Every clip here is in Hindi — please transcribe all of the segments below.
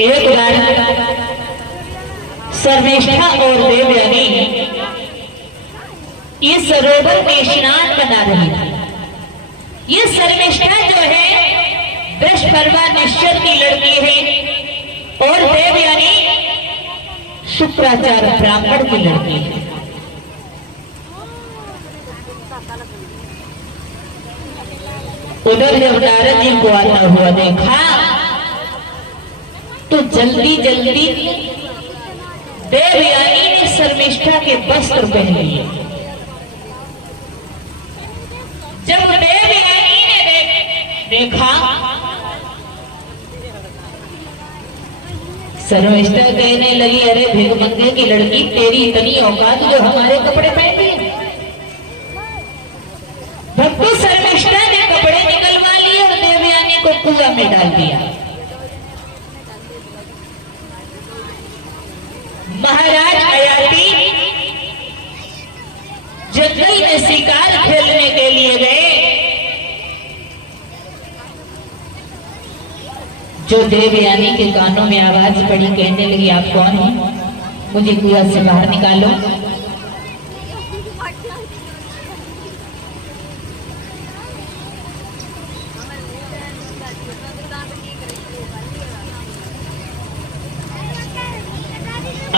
एक बार सर्वेष्ठा और देवयानी ये सरोवर में स्नान बना रही थी। ये सर्वेष्ठा जो है वृषपर्वा निश्चर की लड़की है और देवयानी शुक्राचार्य ब्राह्मण की लड़की है। उधर जब नारद जी को आता हुआ देखा तो जल्दी जल्दी देवयानी ने शर्मिष्ठा के वस्त्र पहन लिए। जब देवयानी ने देखा शर्मिष्ठा कहने लगी, अरे भिखमंगे की लड़की, तेरी इतनी औकात जो हमारे कपड़े पहन लिए। भक्ति शर्मिष्ठा ने कपड़े निकलवा लिए और देवयानी को कुआं में डाल दिया। महाराज अयाती जंगल में शिकार खेलने के लिए गए। जो देवयानी के कानों में आवाज पड़ी, कहने लगी, आप कौन हो? मुझे कुआं से बाहर निकालो।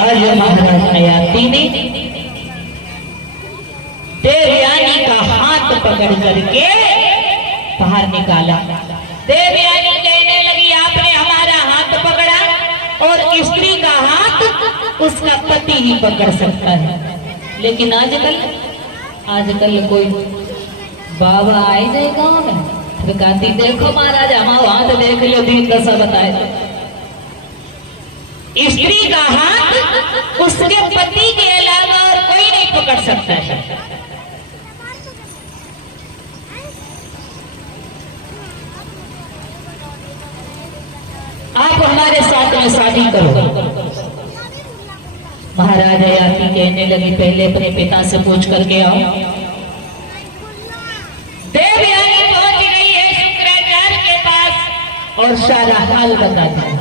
आज महाराज अयाती ने देवयानी का हाथ पकड़ करके बाहर निकाला। देवयानी कहने लगी, आपने हमारा हाथ पकड़ा और स्त्री का हाथ उसका पति ही पकड़ सकता है। लेकिन आजकल कोई बाबा आए जाए गाँव में तो कहती, देखो महाराज हमारा हाथ देख लो, दिन दशा बताए। स्त्री का हाथ उसके पति के अलावा और कोई नहीं पकड़ सकता है। आप हमारे साथ में शादी करो। महाराज अयाती कहने लगी, पहले अपने पिता से पूछ करके आओ। देवयानी पहुंच रही है शुक्राचार्य के पास और सारा हाल बता दिया।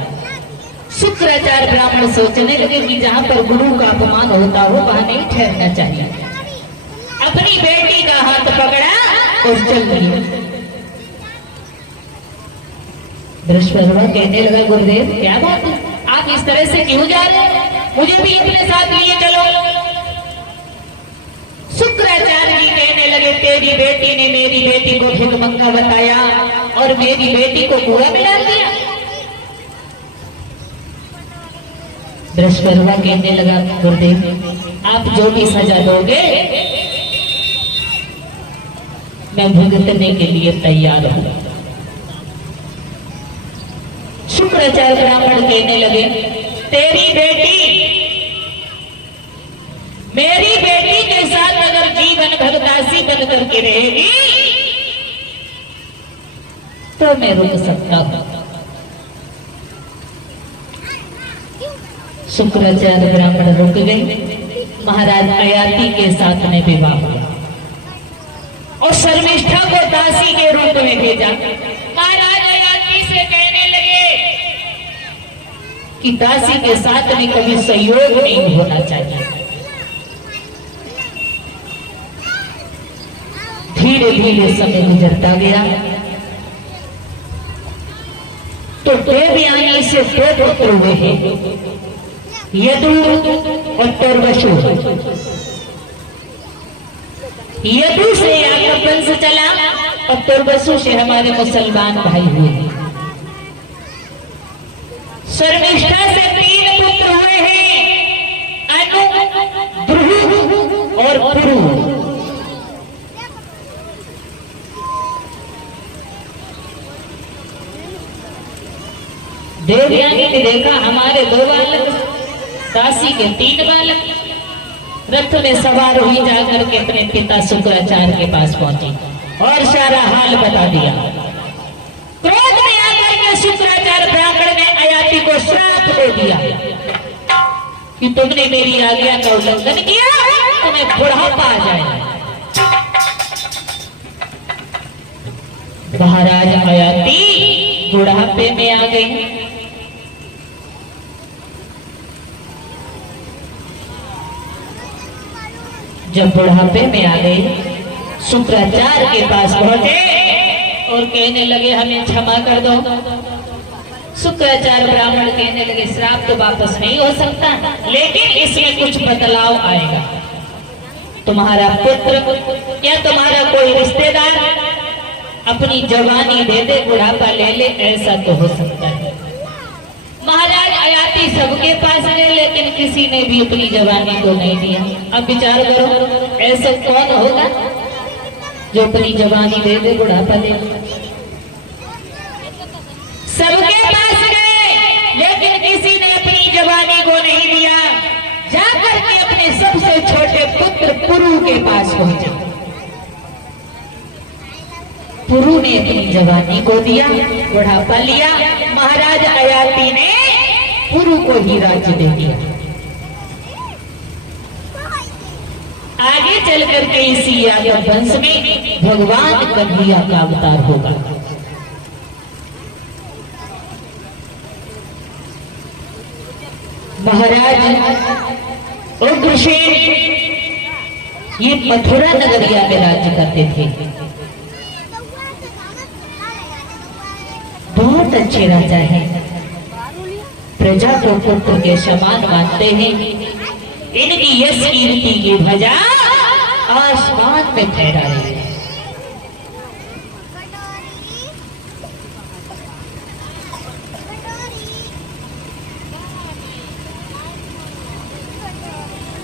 शुक्राचार्य ब्राह्मण सोचने लगे कि जहां पर गुरु का अपमान होता हो वहां नहीं ठहरना चाहिए। अपनी बेटी का हाथ पकड़ा और चल दिया। बृहस्पतिवार कहने लगा, गुरुदेव क्या बात है, आप इस तरह से क्यों जा रहे हैं? मुझे भी अपने साथ लिए चलो। शुक्राचार्य जी कहने लगे, तेरी बेटी ने मेरी बेटी को भिखमंगा बताया और मेरी बेटी को कुआं में डाल दिया। बृहस्पतिवार कहने लगा, गुरुदेव आप जो भी सजा दोगे मैं भुगतने के लिए तैयार हूं। शुक्राचार्य ब्राह्मण कहने लगे, तेरी बेटी मेरी बेटी के साथ अगर जीवन भर दासी बन करके रहेगी तो मैं रुक सकता हूं। शुक्राचार्य ब्राह्मण रुक गए। महाराज अयाती के साथ में विवाह हुआ और शर्मिष्ठा को दासी के रूप में भेजा। महाराज अयाती से कहने लगे कि दासी के साथ में कभी सहयोग नहीं होना चाहिए। धीरे धीरे समय गुजरता गया तो देवयानी से दो पुत्र हुए हैं, यदु और तुर्वसु। यदु से याकब वंश चला और तुर्वसु से हमारे मुसलमान भाई हुए। शर्मिष्ठा से 3 पुत्र हुए हैं, अनु, ध्रुव और पुरु। देवयानी ने देखा हमारे 2 बालक, दासी के 3 बालक। रथ में सवार हुई जाकर के अपने पिता शुक्राचार्य के पास पहुंची और सारा हाल बता दिया। क्रोध में आकर के शुक्राचार्य ब्राह्मण ने अयाती को श्राप दे दिया कि तुमने मेरी आज्ञा का उल्लंघन किया, तुम्हें बुढ़ापा आ जाए। महाराज अयाती बुढ़ापे में आ गई। जब बुढ़ापे में आ गए, शुक्राचार्य के पास पहुंचे और कहने लगे हमें क्षमा कर दो। शुक्राचार्य ब्राह्मण कहने लगे श्राप तो वापस नहीं हो सकता, लेकिन इसमें कुछ बदलाव आएगा। तुम्हारा पुत्र या तुम्हारा कोई रिश्तेदार अपनी जवानी दे दे, बुढ़ापा ले ले, ऐसा तो हो सकता है। महाराज आयाती सबके पास है, लेकिन किसी ने भी अपनी जवानी को नहीं दिया। अब विचार करो ऐसा कौन होगा जो अपनी जवानी दे दे, बुढ़ापा ले ले। सबके पास गए, लेकिन किसी ने अपनी जवानी को नहीं दिया। जाकर के अपने सबसे छोटे पुत्र पुरु के पास पहुंचे। पुरु ने अपनी जवानी को दिया, बुढ़ापा लिया। महाराज आयाती ने पुरु को ही राज्य दे दिया। आगे चल करके इसी यादव वंश में भगवान कन्हैया का अवतार होगा। महाराज उग्रसेन ये मथुरा नगरिया में राज्य करते थे। बहुत अच्छे राजा हैं, प्रजा को पुत्र के समान मानते हैं। इनकी यश कीर्ति की ध्वजा आसमान में फहरा रही है।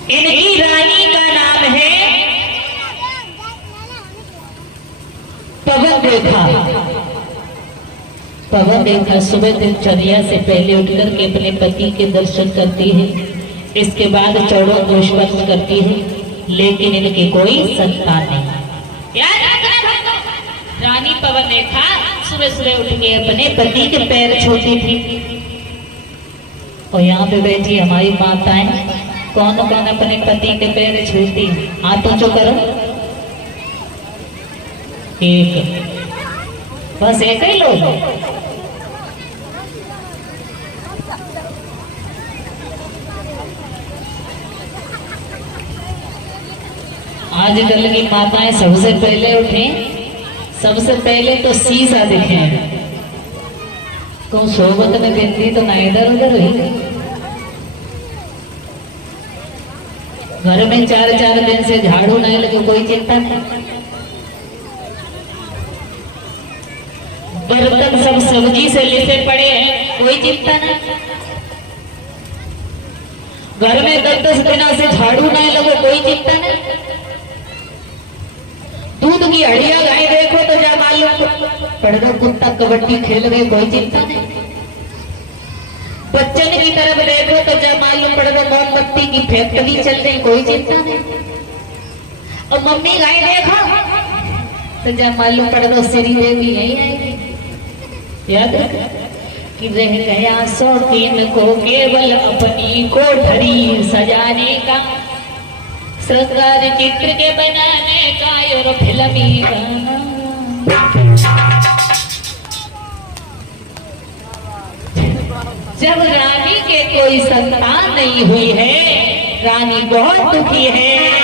इनकी रानी का नाम है पवन रेखा। पवन रेखा सुबह दिनचर्या से पहले उठकर के अपने पति के दर्शन करती है, इसके बाद चौड़ों को स्पर्श करती है, लेकिन इनकी कोई संतान नहीं। रानी पवन रेखा सुबह सुबह उठ के अपने पति के पैर छूती थी। और यहाँ पे बैठी हमारी माताएं कौन कौन अपने पति के पैर छूती? हाथ ऊंचो करो। एक, बस एक ही लोग। आजकल की माताएं सबसे पहले उठे, सबसे पहले तो शीशा दिखे। कौन सोबत में गिनती तो ना इधर उधर हुई। घर में 4-4 दिन से झाड़ू नहीं लगे, कोई चिंता नहीं। बर्तन सब सब्जी से लिपे पड़े हैं, कोई चिंता नहीं। घर में 10-10 दिनों से झाड़ू नहीं लगे, कोई चिंता नहीं। दूध की हड़िया गाय देखो तो जा मालूम पड़ दो कुत्ता कबड्डी खेल रहे, कोई चिंता नहीं। बच्चन की तरफ देखो तो जब मालूम पड़ दो मोमबत्ती की फैक्ट्री चल रही, कोई चिंता नहीं। और मम्मी गाय देखो तो जब मालूम पड़ दो श्री देवी यही आएगी। याद कि रह गया शौकीन को केवल अपनी कोठरी सजाने का, सरकार चित्र के बनाने का और फिल्मी गाना। जब रानी के कोई संतान नहीं हुई है, रानी बहुत दुखी है।